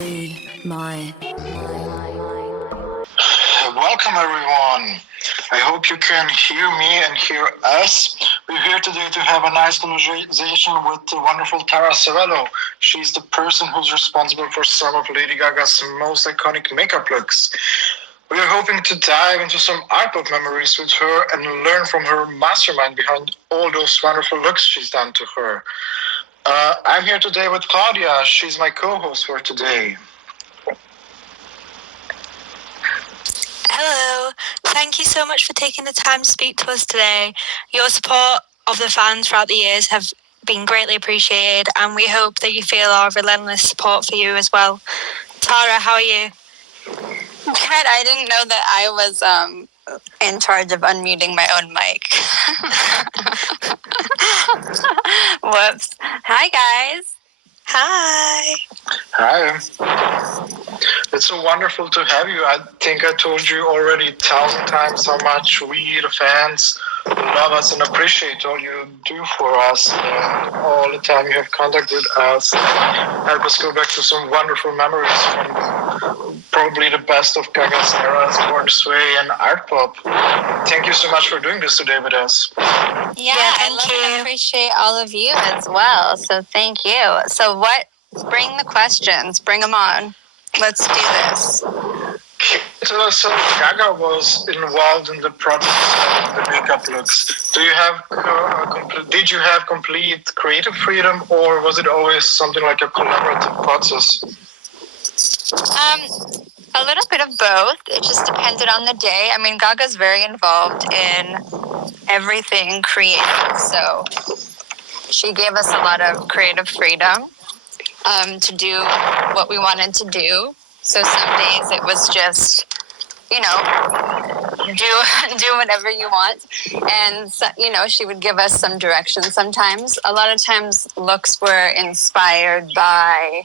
Welcome everyone. I hope you can hear me and hear us. We're here today to have a nice conversation with the wonderful Savelo. She's the person who's responsible for some of Lady Gaga's most iconic makeup looks. We are hoping to dive into some ARTPOP memories with her and learn from her mastermind behind all those wonderful looks she's done to her. I'm here today with Claudia. She's my co-host for today. Hello. Thank you so much for taking the time to speak to us today. Your support of the fans throughout the years have been greatly appreciated, and we hope that you feel our relentless support for you as well. Tara, how are you? Good. I didn't know that I was in charge of unmuting my own mic. Whoops. Hi, guys. Hi. Hi. It's so wonderful to have you. I think I told you already 1,000 times how much we, the fans, love us and appreciate all you do for us. And all the time you have contact with us. Help us go back to some wonderful memories from probably the best of Gaga's eras, Born This Way and ARTPOP. Thank you so much for doing this today with us. Yeah, I love and appreciate all of you as well. So thank you. So bring the questions. Bring them on. Let's do this. So Gaga was involved in the process of the makeup looks. Do you have did you have complete creative freedom, or was it always something like a collaborative process? A little bit of both. It just depended on the day. I mean, Gaga's very involved in everything creative, so she gave us a lot of creative freedom to do what we wanted to do. So some days it was just, do whatever you want. And, she would give us some direction sometimes. A lot of times looks were inspired by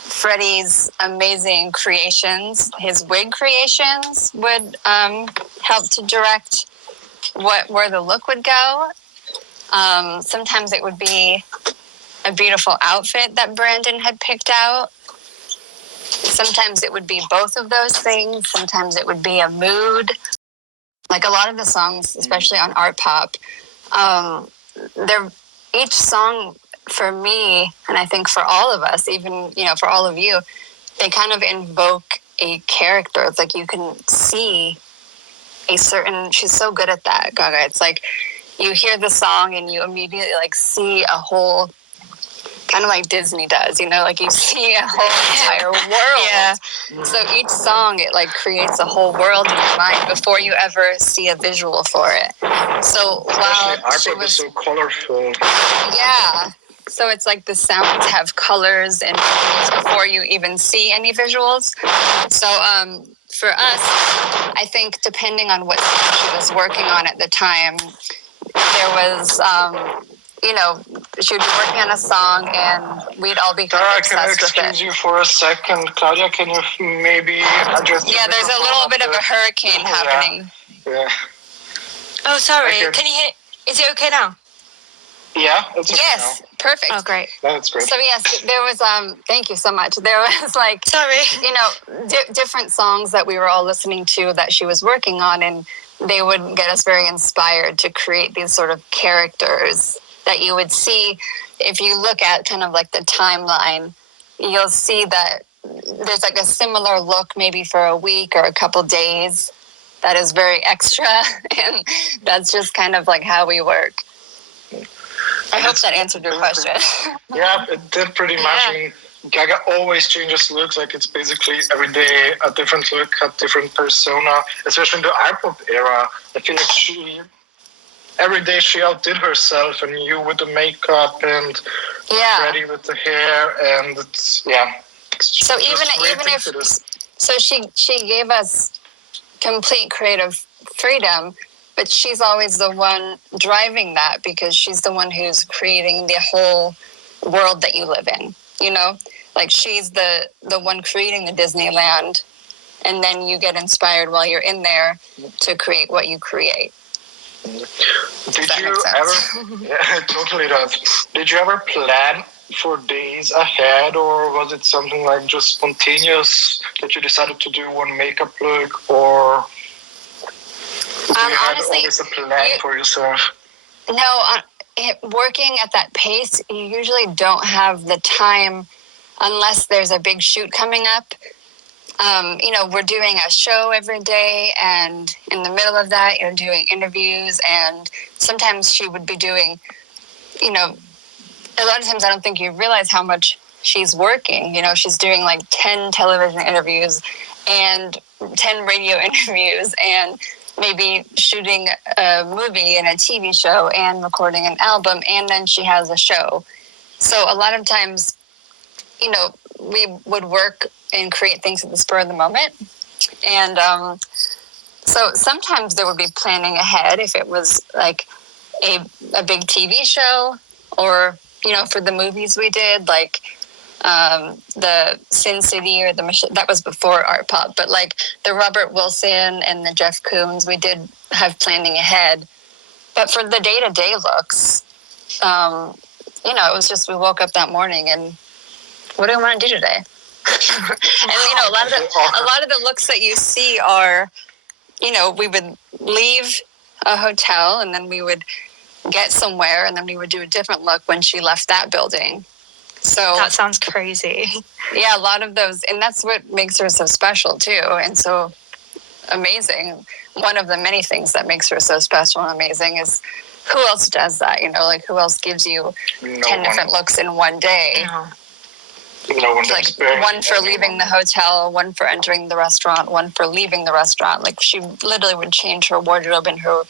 Freddie's amazing creations. His wig creations would help to direct where the look would go. Sometimes it would be a beautiful outfit that Brandon had picked out. Sometimes it would be both of those things. Sometimes it would be a mood. Like a lot of the songs, especially on ARTPOP, each song for me, and I think for all of us, even, for all of you, they kind of invoke a character. It's like you can see she's so good at that, Gaga. It's like you hear the song and you immediately see a whole, kind of like Disney does, like you see a whole entire world. Yeah. So each song, it creates a whole world in your mind before you ever see a visual for it. So while she was so colorful. Yeah. So it's like the sounds have colors and visuals before you even see any visuals. So for us, I think depending on what song she was working on at the time, there was, she would be working on a song and we'd all be kind of obsessed with it. Can I excuse you for a second? Claudia, can you maybe address Yeah, there's a little bit of a hurricane happening. Yeah. Oh, sorry. Can you hear? Is it okay now? Yeah, it's okay Yes, now. Perfect. Oh, great. That's great. So yes, there was, thank you so much. There was sorry. Different songs that we were all listening to that she was working on, and they would get us very inspired to create these sort of characters that you would see. If you look at kind of like the timeline, you'll see that there's a similar look maybe for a week or a couple days that is very extra, and that's just kind of how we work. I hope that answered your question. Yeah, it did pretty much. I mean, Gaga always changes looks. It's basically every day a different look, a different persona, especially in the ARTPOP era. I feel like every day she outdid herself, and you with the makeup and Freddie with the hair, and So she gave us complete creative freedom, but she's always the one driving that because she's the one who's creating the whole world that you live in. She's the one creating the Disneyland, and then you get inspired while you're in there to create what you create. Did you ever? Yeah, it totally does. Did you ever plan for days ahead, or was it something like just spontaneous that you decided to do one makeup look, or you had Honestly, always a plan for yourself? No, working at that pace, you usually don't have the time unless there's a big shoot coming up. We're doing a show every day, and in the middle of that, you're doing interviews, and sometimes she would be doing, a lot of times I don't think you realize how much she's working. She's doing like 10 television interviews and 10 radio interviews and maybe shooting a movie and a TV show and recording an album, and then she has a show. So a lot of times, we would work and create things at the spur of the moment. And so sometimes there would be planning ahead if it was like a big TV show, or, for the movies we did, like the Sin City or that was before Art Pop, but like the Robert Wilson and the Jeff Koons, we did have planning ahead. But for the day-to-day looks, it was just we woke up that morning and what do I want to do today? And a lot of the looks that you see are, we would leave a hotel and then we would get somewhere and then we would do a different look when she left that building. So that sounds crazy. Yeah, a lot of those, and that's what makes her so special too, and so amazing. One of the many things that makes her so special and amazing is who else does that? Like who else gives you 10 different looks in one day? No one. Like one for leaving the hotel, one for entering the restaurant, one for leaving the restaurant. Like she literally would change her wardrobe and her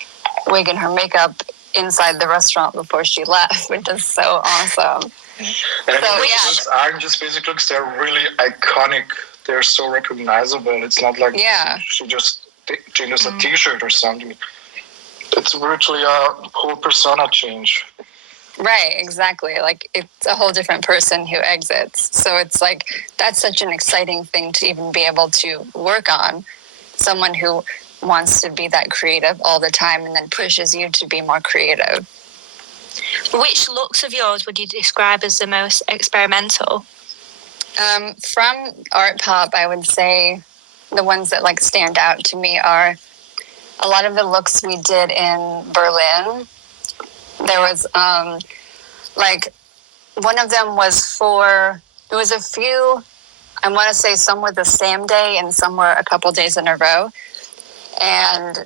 wig and her makeup inside the restaurant before she left, which is so awesome. And those aren't just basic looks, they're really iconic. They're so recognizable. It's not like she just changes a t-shirt or something. It's virtually a whole persona change. Right, exactly. Like it's a whole different person who exits. So it's like that's such an exciting thing to even be able to work on. Someone who wants to be that creative all the time and then pushes you to be more creative. Which looks of yours would you describe as the most experimental? From Art Pop, I would say the ones that like stand out to me are a lot of the looks we did in Berlin. There was like one of them was there was a few, I want to say some were the same day and some were a couple days in a row. And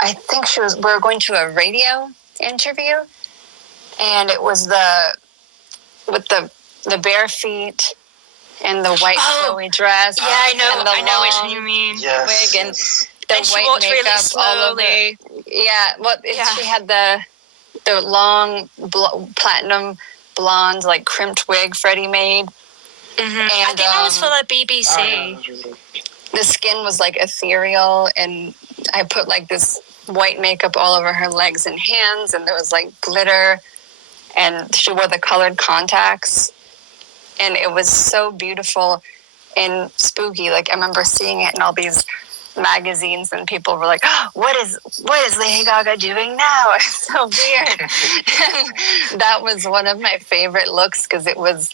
I think we were going to a radio interview, and it was with the bare feet and the white flowy dress. Yeah, I know which long one you mean. Yes, wig and the and she white walked makeup really slowly. all over. Yeah, she had the long platinum blonde like crimped wig Freddie made. Mm-hmm. And I think that was for the BBC. The skin was like ethereal, and I put like this white makeup all over her legs and hands, and there was like glitter, and she wore the colored contacts, and it was so beautiful and spooky. Like I remember seeing it in all these magazines, and people were like, oh, what is Lady Gaga doing now? It's so weird. And that was one of my favorite looks because it was,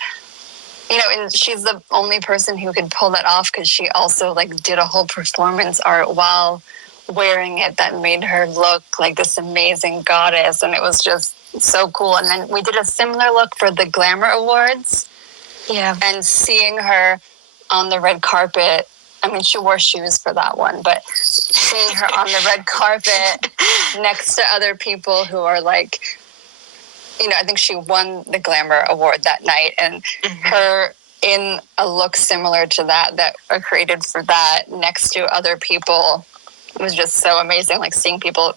and she's the only person who could pull that off because she also like did a whole performance art while wearing it that made her look like this amazing goddess, and it was just so cool. And then we did a similar look for the Glamour Awards. Yeah. And seeing her on the red carpet, I mean, she wore shoes for that one, but seeing her on the red carpet next to other people who are like, I think she won the Glamour Award that night, and her in a look similar to that are created for that next to other people was just so amazing. Like seeing people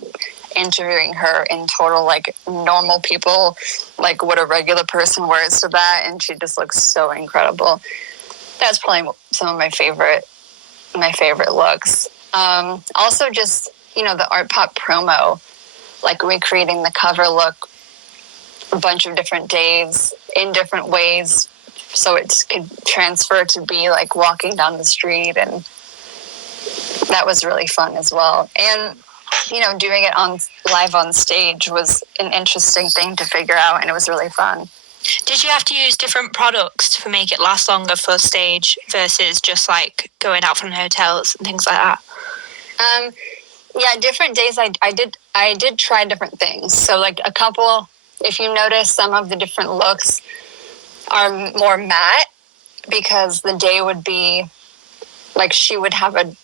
interviewing her in total, like normal people, like what a regular person wears to that, and she just looks so incredible. That's probably some of my favorite looks. Also just, the Art Pop promo, like recreating the cover look a bunch of different days in different ways so it could transfer to be like walking down the street, and that was really fun as well. And doing it live on stage was an interesting thing to figure out, and it was really fun. Did you have to use different products to make it last longer for stage versus just like going out from hotels and things like that? Yeah, different days I did try different things. So like a couple, if you notice, some of the different looks are more matte because the day would be like she would have a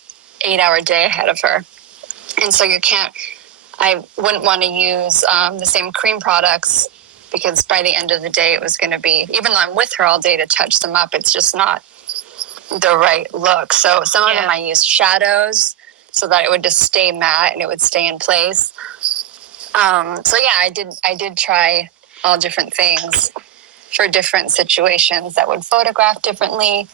8-hour day ahead of her. And so I wouldn't want to use the same cream products because by the end of the day it was going to be, even though I'm with her all day to touch them up, it's just not the right look. So some of them I used shadows so that it would just stay matte and it would stay in place. So yeah, I did try all different things for different situations that would photograph differently,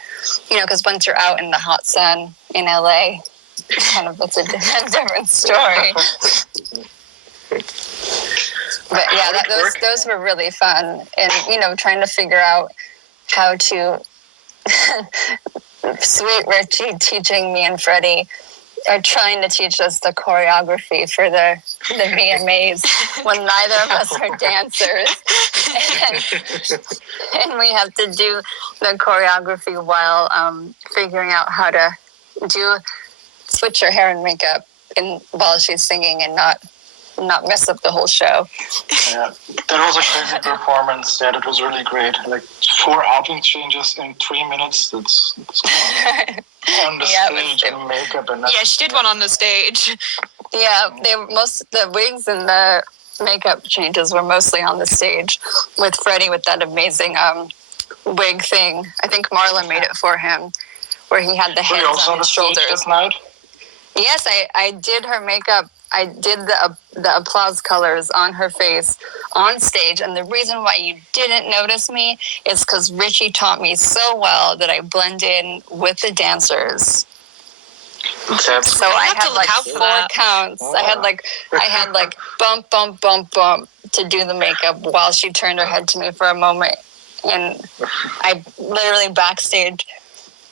you know, because once you're out in the hot sun in LA, kind of it's a different story. But yeah, those were really fun, and you know, trying to figure out how to sweet Richie teaching me and Freddie are trying to teach us the choreography for the VMAs when neither of us are dancers, and we have to do the choreography while figuring out how to switch her hair and makeup while she's singing and not mess up the whole show. Yeah, that was a crazy performance. Yeah, that was really great. Like 4 outfit changes in 3 minutes. That's on the stage and makeup and yeah, she did one on the stage. Yeah, the wigs and the makeup changes were mostly on the stage with Freddie with that amazing wig thing. I think Marla made it for him, where he had the hands on his shoulders. That night? Yes, I did her makeup. I did the applause colors on her face on stage, and the reason why you didn't notice me is because Richie taught me so well that I blend in with the dancers. So I had like 4 counts. I had like bump, bump, bump, bump to do the makeup while she turned her head to me for a moment, and I literally backstage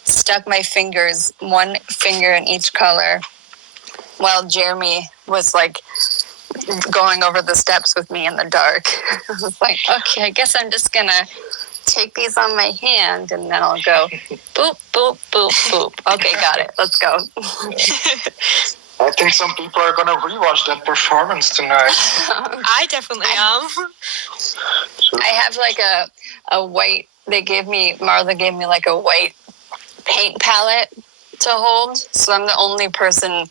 stuck my fingers, 1 finger in each color, while Jeremy was like going over the steps with me in the dark. I was like, okay, I guess I'm just gonna take these on my hand and then I'll go boop, boop, boop, boop. Okay, got it. Let's go. I think some people are gonna rewatch that performance tonight. I definitely am. I have like a white, Marla gave me like a white paint palette to hold. So I'm the only person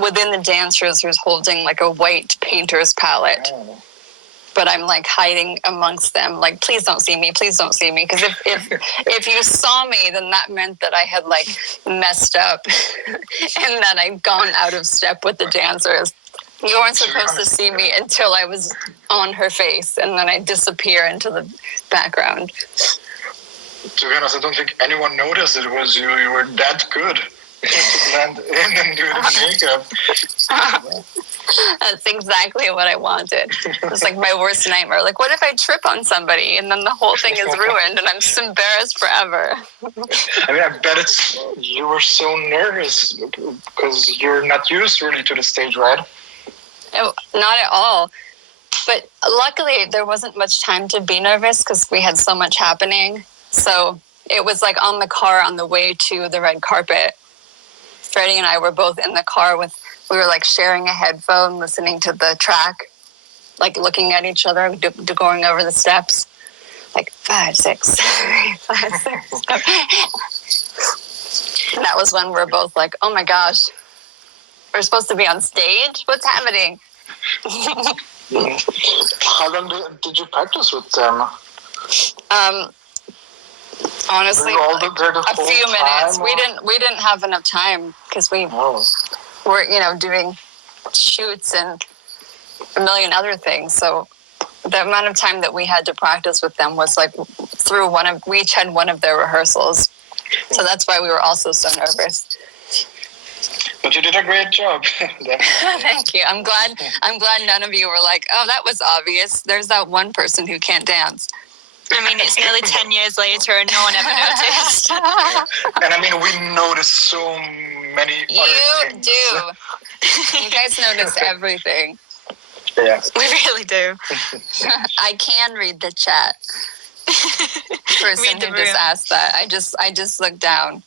within the dancers who's holding like a white painter's palette. Oh. But I'm like hiding amongst them, like, please don't see me, please don't see me. Because if you saw me, then that meant that I had like messed up and that I'd gone out of step with the dancers. You weren't supposed to see me until I was on her face, and then I disappear into the background. To be honest, I don't think anyone noticed it was you. You were that good to blend in and do the makeup. That's exactly what I wanted. It's like my worst nightmare. Like, what if I trip on somebody and then the whole thing is ruined and I'm just embarrassed forever? I mean, I bet you were so nervous because you're not used really to the stage, right? Not at all. But luckily, there wasn't much time to be nervous because we had so much happening. So it was like on the car on the way to the red carpet. Freddie and I were both in the car we were like sharing a headphone, listening to the track, like looking at each other, going over the steps, like 5, 6, 5, 6. And that was when we're both like, oh my gosh, we're supposed to be on stage? What's happening? How long did you practice with them? Honestly, a few minutes. Or? We didn't have enough time because we were, doing shoots and a million other things. So the amount of time that we had to practice with them was like we each had one of their rehearsals. So that's why we were also so nervous. But you did a great job. Thank you. I'm glad none of you were like, oh, that was obvious. There's that one person who can't dance. I mean, it's nearly 10 years later and no one ever noticed. And I mean, we noticed so many other things. You do. You guys notice everything. Yeah. We really do. I can read the chat. Person Read the who just room. asked that. I just looked down.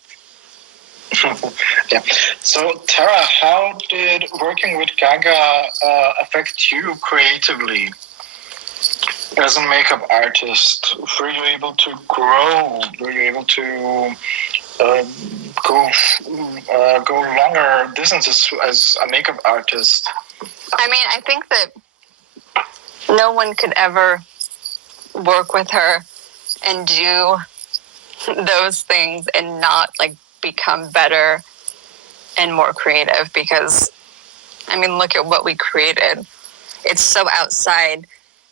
Yeah. So, Tara, how did working with Gaga affect you creatively as a makeup artist? Were you able to grow? Were you able to go longer distances as a makeup artist? I mean, I think that no one could ever work with her and do those things and not like become better and more creative, because I mean, look at what we created. It's so outside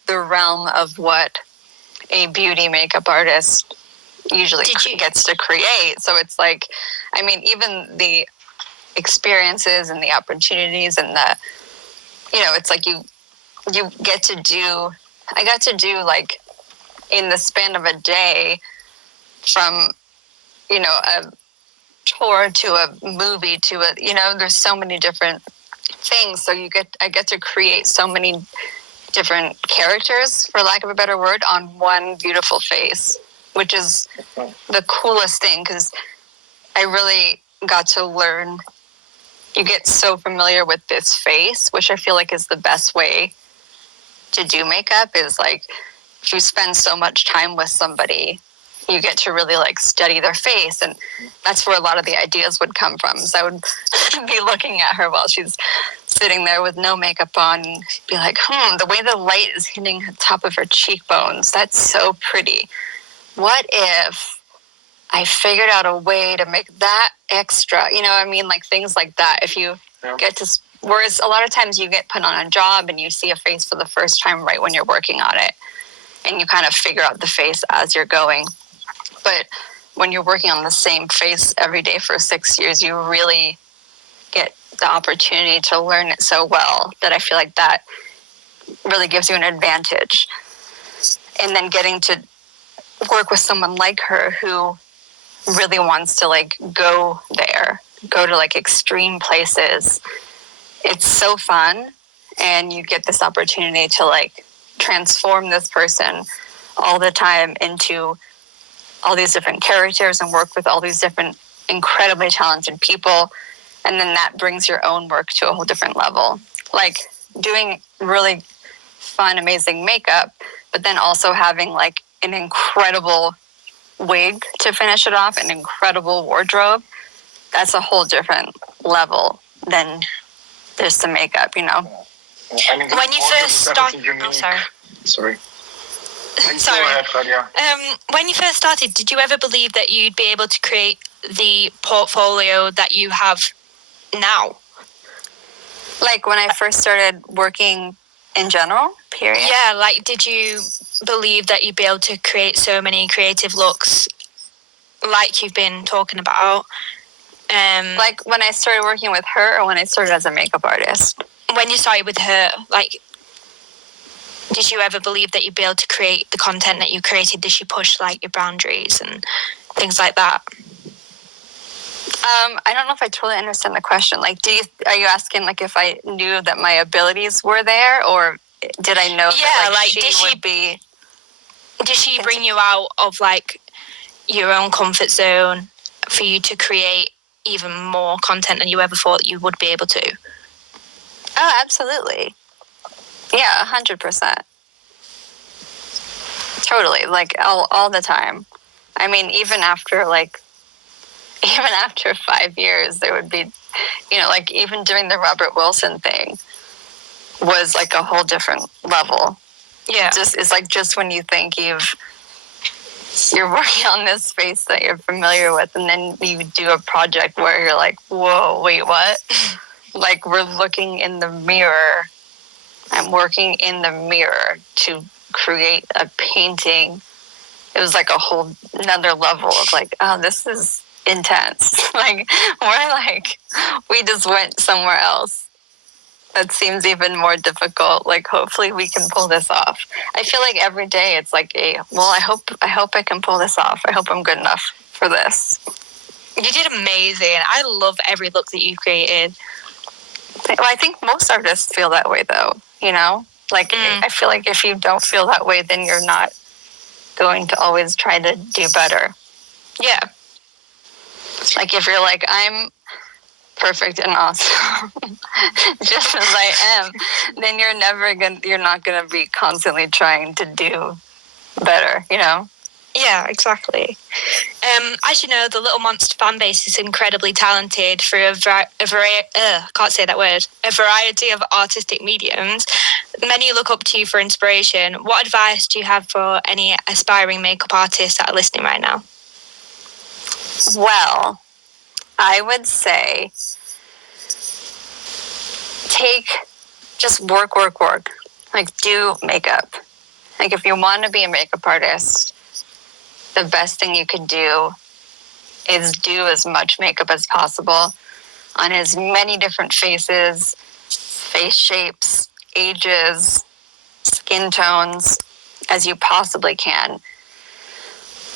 the realm of what a beauty makeup artist usually gets to create. So it's like, I mean, even the experiences and the opportunities and the, you know, it's like you get to do, I got to do like in the span of a day from, you know, a tour to a movie to a, you know, there's so many different things. So I get to create so many different characters, for lack of a better word, on one beautiful face, which is the coolest thing, because I really got to learn. You get so familiar with this face, which I feel like is the best way to do makeup, is like if you spend so much time with somebody, you get to really like study their face, and that's where a lot of the ideas would come from. So I would be looking at her while she's sitting there with no makeup on, and be like, the way the light is hitting the top of her cheekbones, that's so pretty. What if I figured out a way to make that extra? You know what I mean? Like things like that. If you get to, whereas a lot of times you get put on a job and you see a face for the first time right when you're working on it, and you kind of figure out the face as you're going. But when you're working on the same face every day for 6 years, you really get the opportunity to learn it so well that I feel like that really gives you an advantage. And then getting to work with someone like her who really wants to like go there, go to like extreme places. It's so fun, and you get this opportunity to like transform this person all the time into all these different characters and work with all these different incredibly talented people. And then that brings your own work to a whole different level. Like doing really fun, amazing makeup, but then also having like an incredible wig to finish it off, an incredible wardrobe. That's a whole different level than just the makeup, you know? I mean, When you first started, Sorry. Sorry. Go ahead, Claudia. When you first started, did you ever believe that you'd be able to create the portfolio that you have now? Like when I first started working in general, period? Yeah, like did you believe that you'd be able to create so many creative looks like you've been talking about? Like when I started working with her, or when I started as a makeup artist? When you started with her, like, did you ever believe that you'd be able to create the content that you created? Did she push like your boundaries and things like that? I don't know if I totally understand the question. Like, are you asking like if I knew that my abilities were there, or did I know that like she would be? Did she bring you out of like your own comfort zone for you to create even more content than you ever thought you would be able to? Oh, absolutely. Yeah, 100%. Totally, like all the time. I mean, even after 5 years, there would be, you know, like even doing the Robert Wilson thing was like a whole different level. Yeah. It's like just when you think you're working on this space that you're familiar with, and then you do a project where you're like, whoa, wait, what? Like we're looking in the mirror. I'm working in the mirror to create a painting. It was like a whole another level of like, oh, this is intense. Like we just went somewhere else. That seems even more difficult. Like hopefully we can pull this off. I feel like every day it's like I hope I can pull this off. I hope I'm good enough for this. You did amazing. I love every look that you created. Well, I think most artists feel that way, though, you know? Like, I feel like if you don't feel that way, then you're not going to always try to do better. Yeah. Like, if you're like, I'm perfect and awesome, just as I am, then you're not gonna be constantly trying to do better, you know? Yeah, exactly. As you know, the Little Monster fan base is incredibly talented through a variety of artistic mediums. Many look up to you for inspiration. What advice do you have for any aspiring makeup artists that are listening right now? Well, I would say just work. Like, do makeup. Like, if you want to be a makeup artist, the best thing you could do is do as much makeup as possible on as many different faces, face shapes, ages, skin tones as you possibly can.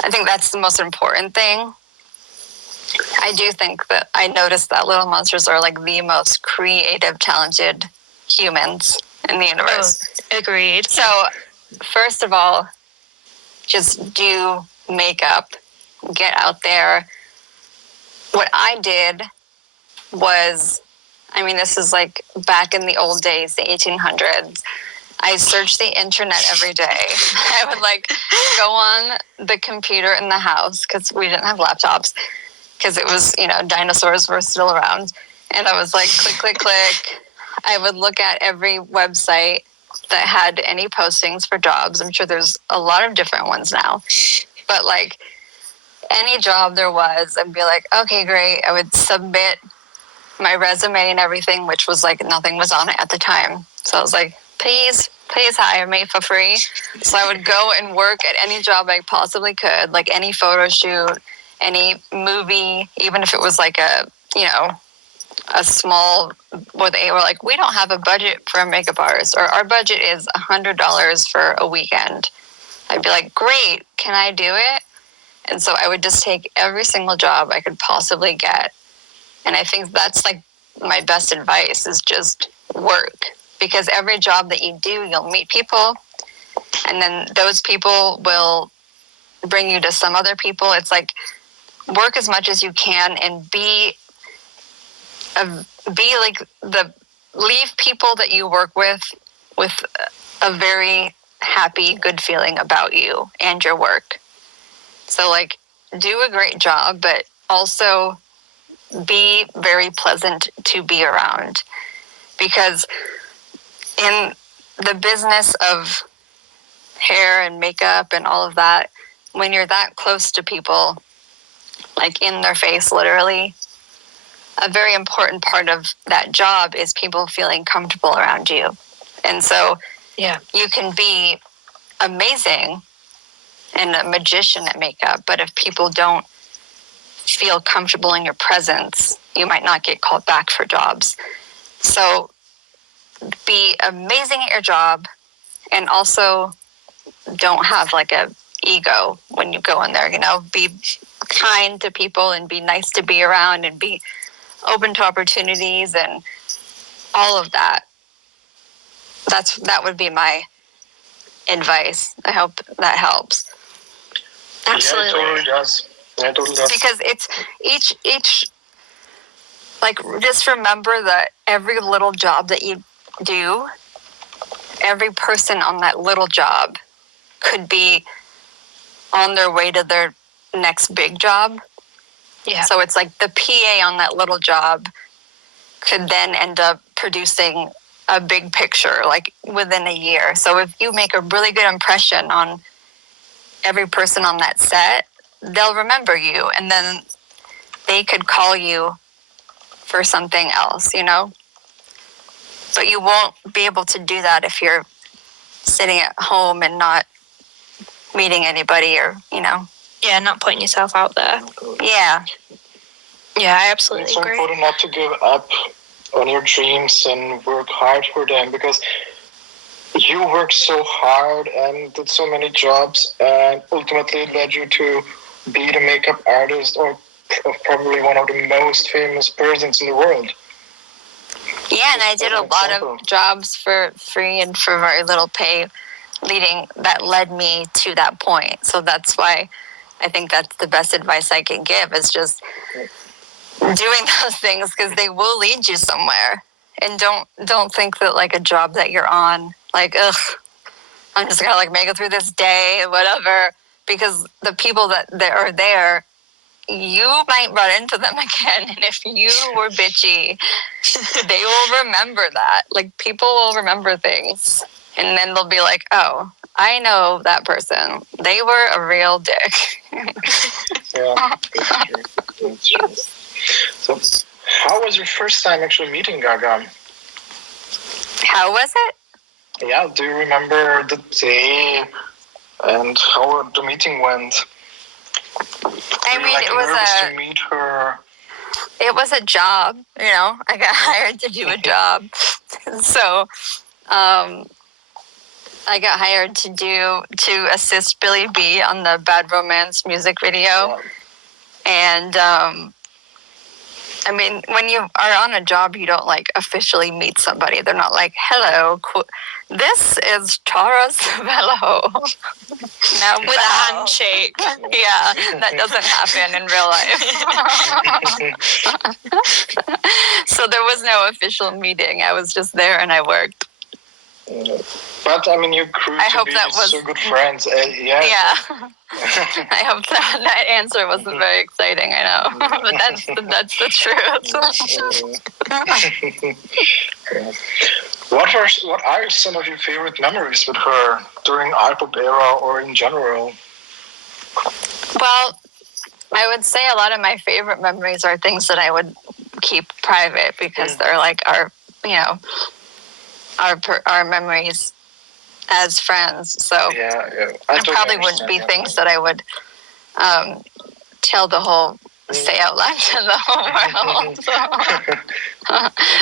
I think that's the most important thing. I do think that I noticed that little monsters are like the most creative, talented humans in the universe. Oh, agreed. So, first of all, just do makeup, get out there. What I did was, I mean, this is like back in the old days, the 1800s. I searched the internet every day. I would like go on the computer in the house because we didn't have laptops, because it was, dinosaurs were still around. And I was like, click. I would look at every website that had any postings for jobs. I'm sure there's a lot of different ones now. But like any job there was, I'd be like, okay, great. I would submit my resume and everything, which was like nothing was on it at the time. So I was like, please hire me for free. So I would go and work at any job I possibly could, like any photo shoot, any movie, even if it was like a small, where they were like, we don't have a budget for a makeup artist, or our budget is $100 for a weekend. I'd be like, great, can I do it? And so I would just take every single job I could possibly get. And I think that's like my best advice, is just work. Because every job that you do, you'll meet people, and then those people will bring you to some other people. It's like, work as much as you can and leave people that you work with a very happy, good feeling about you and your work. So like, do a great job, but also be very pleasant to be around. Because in the business of hair and makeup and all of that, when you're that close to people, like in their face, literally, a very important part of that job is people feeling comfortable around you. And so you can be amazing and a magician at makeup, but if people don't feel comfortable in your presence, you might not get called back for jobs. So be amazing at your job, and also don't have like a ego when you go in there, be kind to people and be nice to be around and be open to opportunities and all of that. That would be my advice. I hope that helps. Absolutely. Yeah, it totally does. Because it's each like, just remember that every little job that you do, every person on that little job could be on their way to their next big job. Yeah. So it's like the PA on that little job could then end up producing a big picture like within a year. So if you make a really good impression on every person on that set, they'll remember you, and then they could call you for something else, But you won't be able to do that if you're sitting at home and not meeting anybody, or, Yeah, not putting yourself out there. Yeah. Yeah, I absolutely It's so agree. important not to give up on your dreams and work hard for them, because you worked so hard and did so many jobs, and ultimately it led you to be the makeup artist of probably one of the most famous persons in the world. Yeah, and I did a An lot example. of jobs for free and for very little pay, that led me to that point. So that's why I think that's the best advice I can give, is just doing those things, because they will lead you somewhere. And don't think that like a job that you're on, like, ugh, I'm just gonna like make it through this day, whatever. Because the people that are there, you might run into them again, and if you were bitchy, they will remember that. Like, people will remember things, and then they'll be like, "Oh, I know that person. They were a real dick." Yeah, that's true. So, how was your first time actually meeting Gaga? How was it? Yeah, do you remember the day and how the meeting went? I Were you mean, like it was nervous a to meet her? it was a job. You know, I got hired to do a job, so I got hired to assist Billy B on the Bad Romance music video. And I mean, when you are on a job, you don't like officially meet somebody. They're not like, "Hello, this is Tara Savelo." Now With a handshake. Yeah, that doesn't happen in real life. So there was no official meeting. I was just there and I worked. But I mean, you grew I to hope be that was- so good friends. Yeah. Yeah. I hope that answer wasn't very exciting. I know, but that's the truth. What are some of your favorite memories with her during ARTPOP era or in general? Well, I would say a lot of my favorite memories are things that I would keep private, because they're like our memories as friends. So Yeah. it probably wouldn't be things that I would tell the whole, say out loud to the whole world.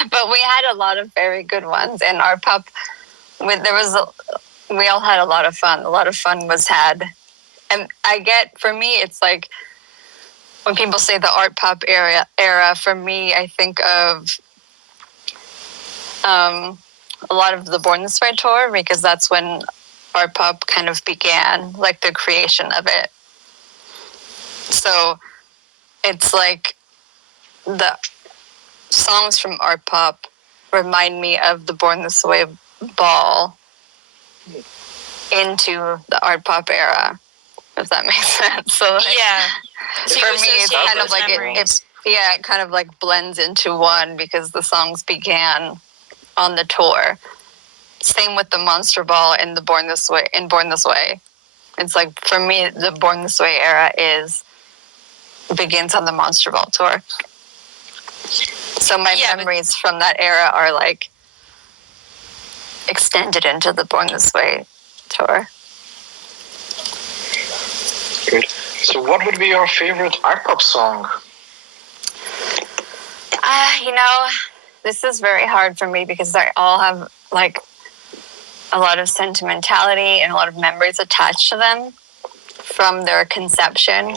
But we had a lot of very good ones, and our pop, we all had a lot of fun. A lot of fun was had, and for me, it's like when people say the art pop era. For me, I think of a lot of the Born This Way tour, because that's when art pop kind of began, like the creation of it. So it's like the songs from art pop remind me of the Born This Way ball into the art pop era, if that makes sense. So like, Yeah. So for you me, it's associate kind of those like memories. it kind of like blends into one, because the songs began on the tour. Same with the Monster Ball in the Born This Way. It's like, for me, the Born This Way era begins on the Monster Ball tour. So my memories from that era are like extended into the Born This Way tour. Good. So what would be your favorite ARTPOP song? This is very hard for me, because they all have like a lot of sentimentality and a lot of memories attached to them from their conception,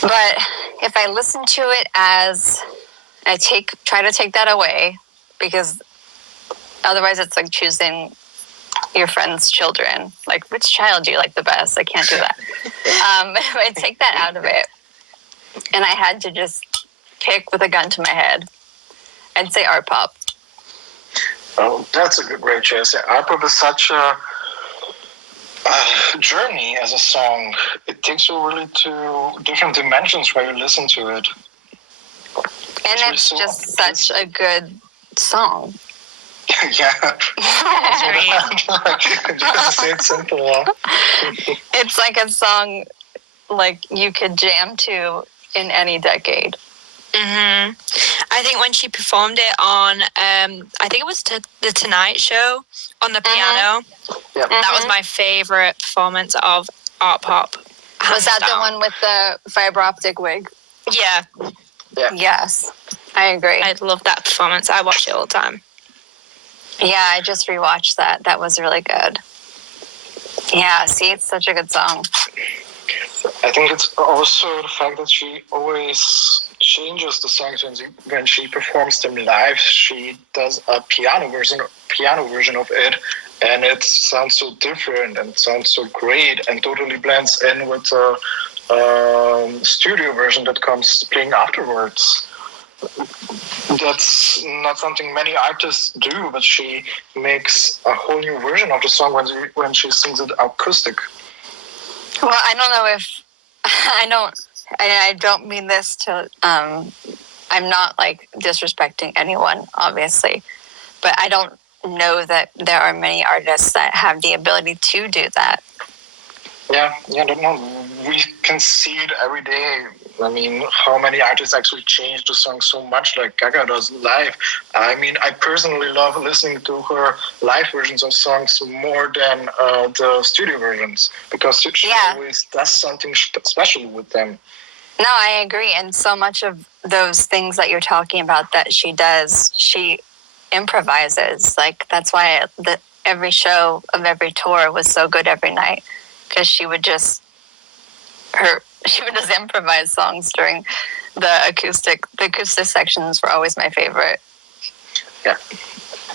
But if I listen to it as try to take that away, because otherwise it's like choosing your friend's children. Like, which child do you like the best? I can't do that. If I take that out of it, and I had to just pick with a gun to my head, I'd say art pop. Oh, that's a great choice. ARTPOP is such a journey as a song. It takes you really to different dimensions where you listen to it. And it's just such a good song. Yeah. Just to say it simple. It's like a song like you could jam to in any decade. I think when she performed it on, I think it was the Tonight Show on the piano. Yep. That was my favorite performance of ARTPOP. Was that the one with the fiber optic wig? Yeah. Yes, I agree. I love that performance. I watch it all the time. Yeah, I just rewatched that. That was really good. Yeah, see, it's such a good song. I think it's also the fact that she always changes the songs when she performs them live. She does a piano version of it, and it sounds so different and sounds so great and totally blends in with the studio version that comes playing afterwards. That's not something many artists do, but she makes a whole new version of the song when she sings it acoustic. Well, I don't know if I don't mean this to. I'm not like disrespecting anyone, obviously, but I don't know that there are many artists that have the ability to do that. Yeah, I don't know. We can see it every day. I mean, how many artists actually change the song so much like Gaga does live? I mean, I personally love listening to her live versions of songs more than the studio versions because she always does something special with them. No, I agree. And so much of those things that you're talking about that she does, she improvises. Like, that's why every show of every tour was so good every night, because she would just improvise songs during the acoustic. The acoustic sections were always my favorite. Yeah.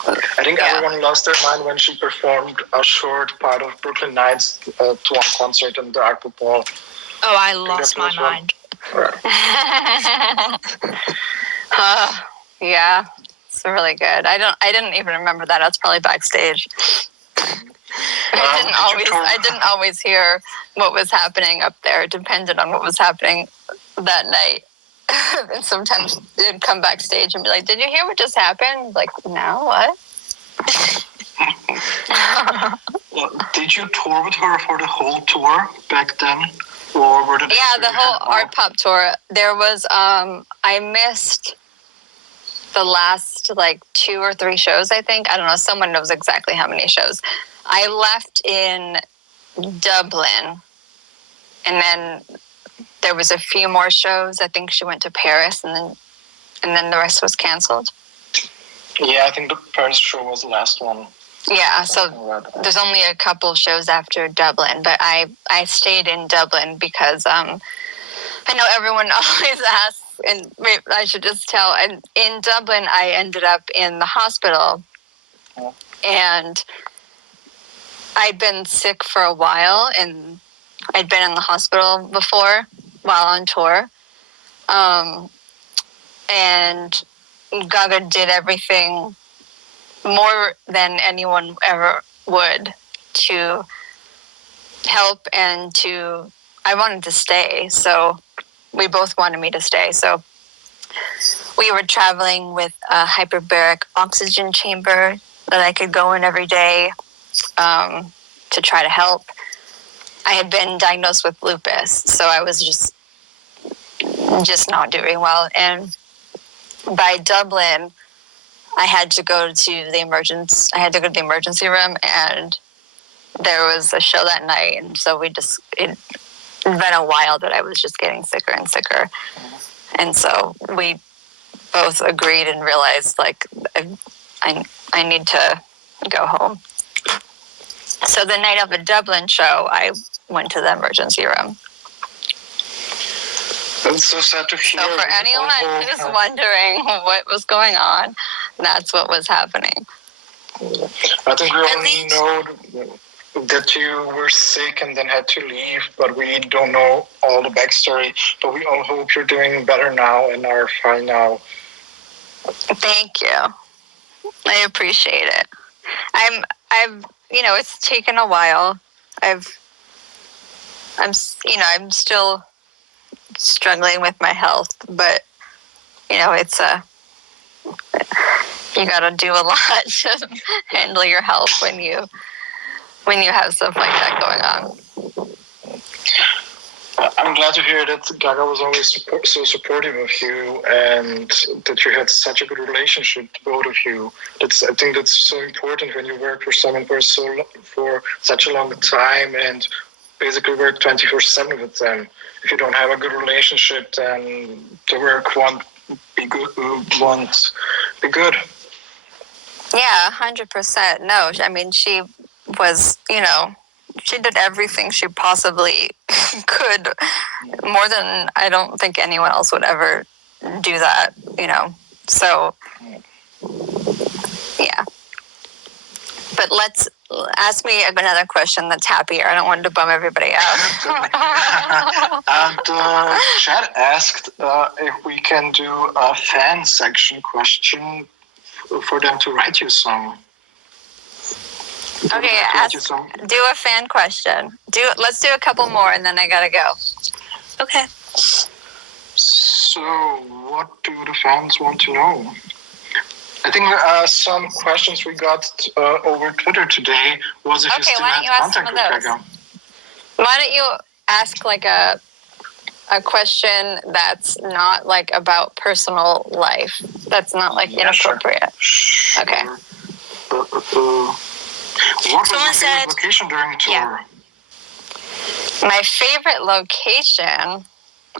I think everyone lost their mind when she performed a short part of Brooklyn Nights to one concert in the ARTPOP Hall. Oh, I lost my mind. Yeah, it's really good. I didn't even remember that. I was probably backstage. I didn't always hear what was happening up there. It depended on what was happening that night. And sometimes they'd come backstage and be like, "Did you hear what just happened?" Like, no, what? Did you tour with her for the whole tour back then? Or were the whole ARTPOP tour. There was, I missed the last like 2 or 3 shows, I think. I don't know. Someone knows exactly how many shows. I left in Dublin, and then there was a few more shows. I think she went to Paris, and then the rest was canceled. Yeah, I think the Paris show was the last one. Yeah, so there's only a couple shows after Dublin, but I stayed in Dublin because I know everyone always asks, and I should just tell. And in Dublin, I ended up in the hospital, and I'd been sick for a while, and I'd been in the hospital before while on tour. And Gaga did everything more than anyone ever would to help, and I wanted to stay, so we both wanted me to stay. So we were traveling with a hyperbaric oxygen chamber that I could go in every day to try to help. I had been diagnosed with lupus, so I was just not doing well. And by Dublin, I had to go to the emergency room, and there was a show that night, and so it'd been a while that I was just getting sicker and sicker. And so we both agreed and realized, like, I need to go home. So the night of the Dublin show, I went to the emergency room. That's so sad to hear. So for anyone who's wondering what was going on, that's what was happening. I think we all know that you were sick and then had to leave, but we don't know all the backstory. But we all hope you're doing better now and are fine now. Thank you. I appreciate it. I've it's taken a while. I'm still struggling with my health, but it's you gotta do a lot to handle your health when you have stuff like that going on. I'm glad to hear that Gaga was always so supportive of you, and that you had such a good relationship, both of you. I think that's so important when you work for someone for such a long time and basically work 24/7 with them. If you don't have a good relationship, then the work won't be good. Yeah, 100%. No, I mean, she was, she did everything she possibly could, more than I don't think anyone else would ever do that, you know. So, yeah. But let's ask me another question that's happier. I don't want to bum everybody out. And Chad asked if we can do a fan section question for them to write you some. Okay, do a fan question. Let's do a couple more, and then I gotta go. Okay. So, what do the fans want to know? I think some questions we got over Twitter today was if you still why don't you had ask some contact of with those? Gaga. Why don't you ask like a question that's not like about personal life? That's not like inappropriate. Sure. Okay. What was your favorite location during the tour? Yeah. My favorite location?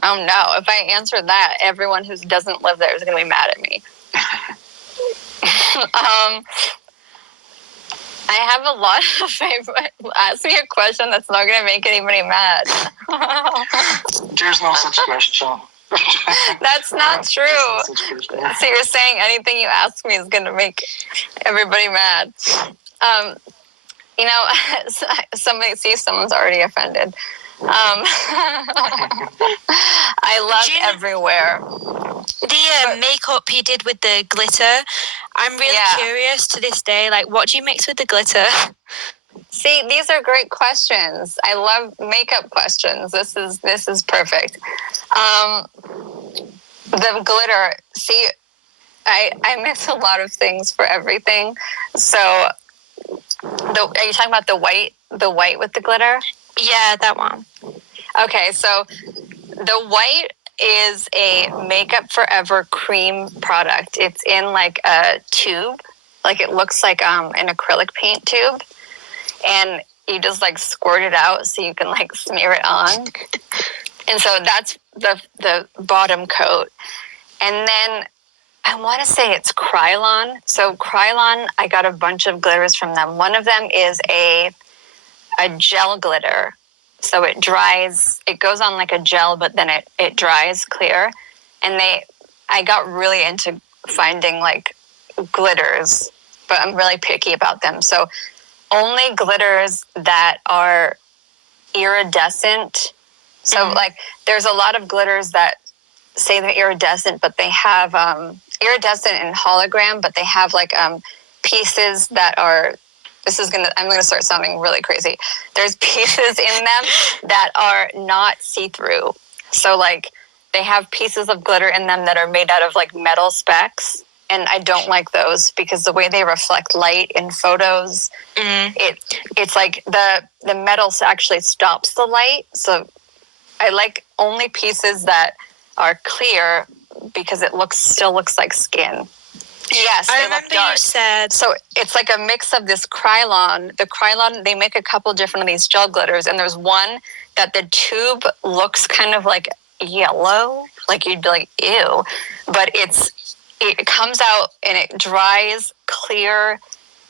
Oh no, if I answer that, everyone who doesn't live there is going to be mad at me. I have a lot of favorite. Ask me a question that's not going to make anybody mad. There's no such question. That's not true. So you're saying anything you ask me is going to make everybody mad. You know, someone's already offended. I love everywhere. The makeup you did with the glitter, I'm really curious to this day, like, what do you mix with the glitter? See, these are great questions. I love makeup questions. This is perfect. The glitter, see, I mix a lot of things for everything. So, are you talking about the white with the glitter? Yeah, that one. Okay, so the white is a Makeup Forever cream product. It's in like a tube, like it looks like an acrylic paint tube, and you just like squirt it out so you can like smear it on. And so that's the bottom coat. And then I want to say it's Krylon. So Krylon, I got a bunch of glitters from them. One of them is a gel glitter. So it dries, it goes on like a gel, but then it dries clear. And I got really into finding like glitters, but I'm really picky about them. So only glitters that are iridescent. So like there's a lot of glitters that say they're iridescent, but they have iridescent and hologram, but they have like pieces that are, I'm gonna start sounding really crazy. There's pieces in them that are not see-through. So like they have pieces of glitter in them that are made out of like metal specks. And I don't like those because the way they reflect light in photos, it's like the metal actually stops the light. So I like only pieces that are clear because it still looks like skin. Yes, I they remember look dark. You said. So it's like a mix of this Krylon. The Krylon, they make a couple different of these gel glitters, and there's one that the tube looks kind of like yellow, like you'd be like, ew. But it comes out and it dries clear,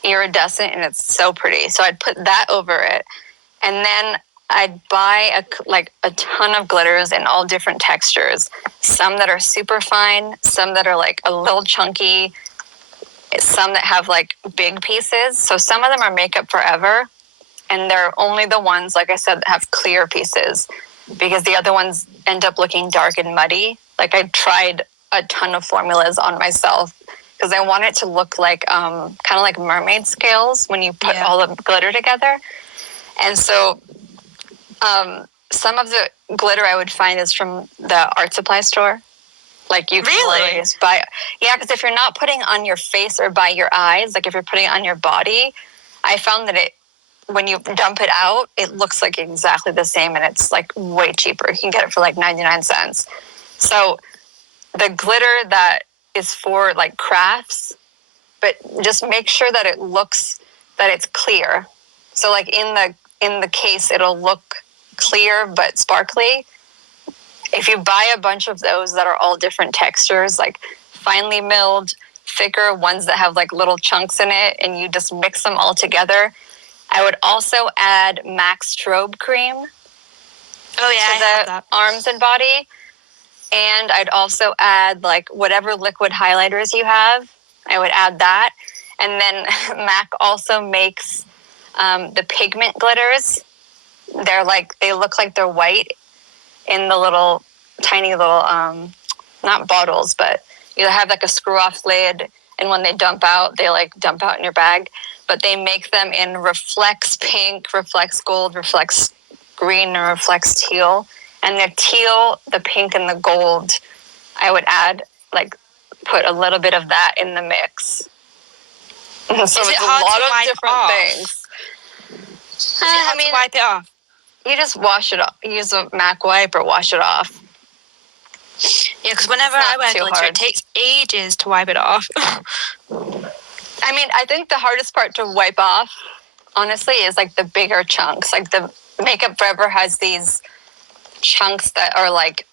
iridescent, and it's so pretty. So I'd put that over it, and then I'd buy a ton of glitters in all different textures. Some that are super fine, some that are like a little chunky, some that have like big pieces. So some of them are Makeup Forever, and they're only the ones, like I said, that have clear pieces, because the other ones end up looking dark and muddy. Like I tried a ton of formulas on myself because I want it to look like kind of like mermaid scales when you put all the glitter together. And so some of the glitter I would find is from the art supply store. Like you can really just buy, because if you're not putting on your face or by your eyes, like if you're putting it on your body, I found that when you dump it out, it looks like exactly the same, and it's like way cheaper. You can get it for like 99 cents. So the glitter that is for like crafts, but just make sure that that it's clear. So like in the case, it'll look clear but sparkly. If you buy a bunch of those that are all different textures, like finely milled, thicker, ones that have like little chunks in it, and you just mix them all together. I would also add MAC strobe cream. Oh yeah, I to have the that. arms and body. And I'd also add like whatever liquid highlighters you have. I would add that. And then MAC also makes the pigment glitters. They look like they're white in the little tiny little not bottles, but you have like a screw off lid, and when they dump out, they like dump out in your bag. But they make them in Reflex Pink, Reflex Gold, Reflex Green, and Reflex Teal. And the teal, the pink, and the gold, I would add, like, put a little bit of that in the mix. So Is it it's a hard lot to of wipe different off? things. Is it hard to wipe it off? You just wash it off. Use a MAC wipe or wash it off. Yeah, because whenever It's I not wear too glitter, hard. it takes ages to wipe it off. I mean, I think the hardest part to wipe off, honestly, is like the bigger chunks. Like the Makeup Forever has these chunks that are like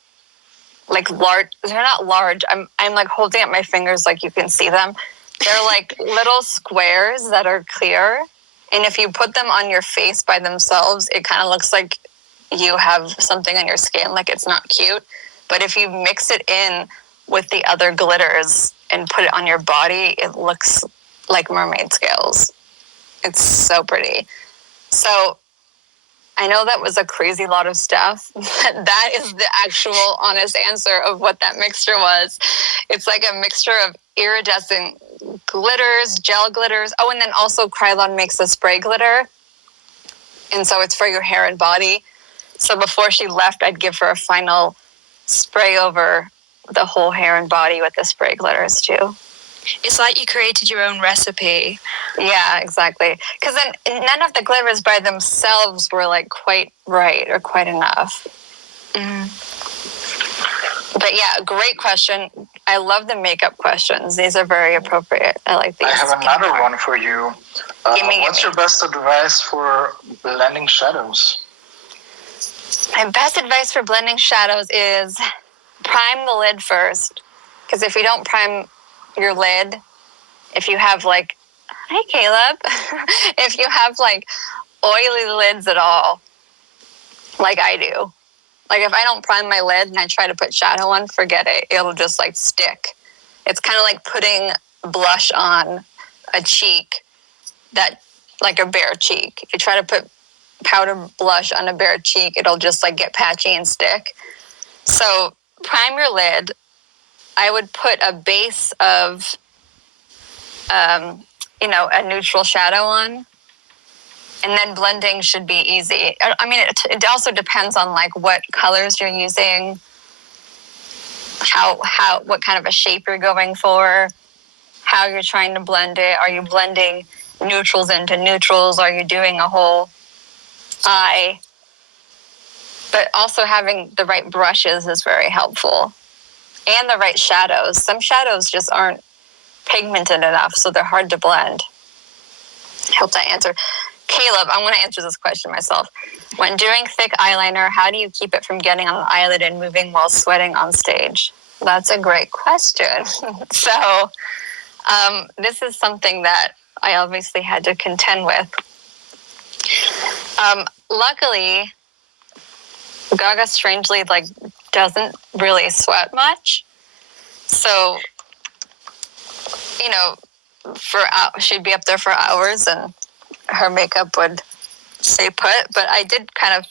large. They're not large. I'm like holding up my fingers like you can see them. They're like little squares that are clear. And if you put them on your face by themselves, it kind of looks like you have something on your skin, like it's not cute. But if you mix it in with the other glitters and put it on your body, it looks like mermaid scales. It's so pretty. So I know that was a crazy lot of stuff, but that is the actual honest answer of what that mixture was. It's like a mixture of iridescent glitters, gel glitters. Oh, and then also Krylon makes a spray glitter. And so it's for your hair and body. So before she left, I'd give her a final spray over the whole hair and body with the spray glitters too. It's like you created your own recipe. Yeah, exactly. Because then none of the glitters by themselves were like quite right or quite enough. But yeah, great question. I love the makeup questions. These are very appropriate. I like these. I have another one for you. What's your best advice for blending shadows? My best advice for blending shadows is prime the lid first. Because if you don't prime your lid, if you have like, hi Caleb, if you have like oily lids at all, like I do, like if I don't prime my lid and I try to put shadow on, forget it. It'll just like stick. It's kind of like putting blush on a cheek that, like a bare cheek. If you try to put powder blush on a bare cheek, it'll just like get patchy and stick. So prime your lid. I would put a base of, a neutral shadow on. And then blending should be easy. I mean, it also depends on like what colors you're using, what kind of a shape you're going for, how you're trying to blend it. Are you blending neutrals into neutrals? Are you doing a whole eye? But also having the right brushes is very helpful. And the right shadows. Some shadows just aren't pigmented enough, so they're hard to blend. I hope that answered. Caleb, I want to answer this question myself. When doing thick eyeliner, how do you keep it from getting on the eyelid and moving while sweating on stage? That's a great question. So this is something that I obviously had to contend with. Luckily, Gaga strangely doesn't really sweat much. So, she'd be up there for hours and her makeup would stay put. But I did kind of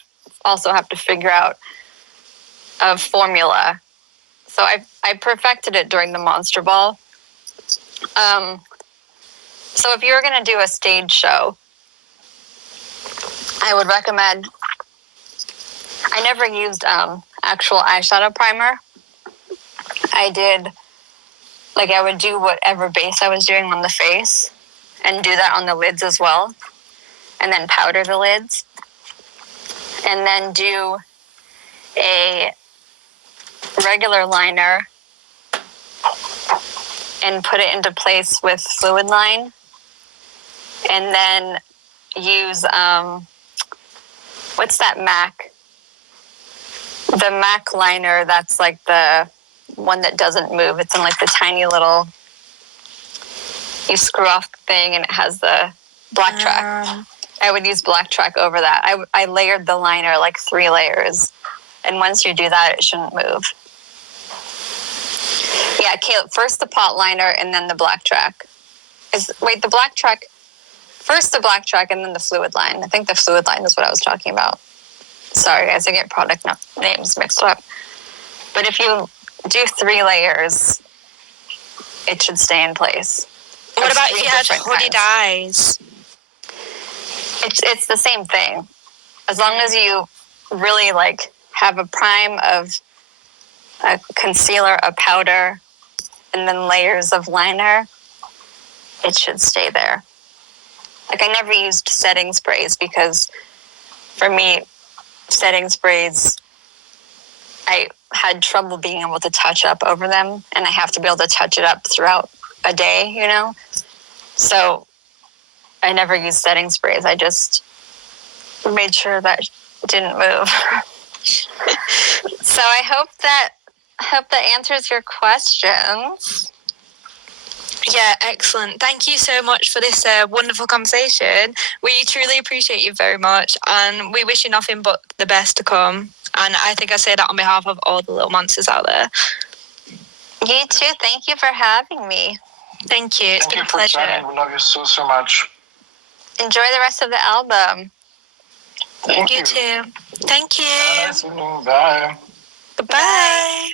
also have to figure out a formula. So I perfected it during the Monster Ball. So if you're going to do a stage show, I would recommend, I never used actual eyeshadow primer. I would do whatever base I was doing on the face and do that on the lids as well. And then powder the lids. And then do a regular liner and put it into place with fluid line. And then use, what's that MAC? The MAC liner, that's like the one that doesn't move. It's in like the tiny little, you screw off the thing and it has the black track. I would use black track over that. I layered the liner like 3 layers. And once you do that, it shouldn't move. Yeah, Caleb, first the pot liner and then the black track. Wait, the black track, first the black track and then the fluid line. I think the fluid line is what I was talking about. Sorry, guys, I get product names mixed up. But if you do 3 layers, it should stay in place. What about if you had hoodie dyes? It's the same thing. As long as you really like have a prime of a concealer, a powder, and then layers of liner, it should stay there. Like I never used setting sprays because for me, setting sprays, I had trouble being able to touch up over them, and I have to be able to touch it up throughout a day, you know? So I never used setting sprays. I just made sure that it didn't move. So I hope that answers your questions. Yeah, excellent. Thank you so much for this wonderful conversation. We truly appreciate you very much, and we wish you nothing but the best to come. And I think I say that on behalf of all the little monsters out there. You too. Thank you for having me. Thank you. It's been a pleasure. We love you so, so much. Enjoy the rest of the album. Thank you too. Thank you. Have a nice evening. Bye. Bye.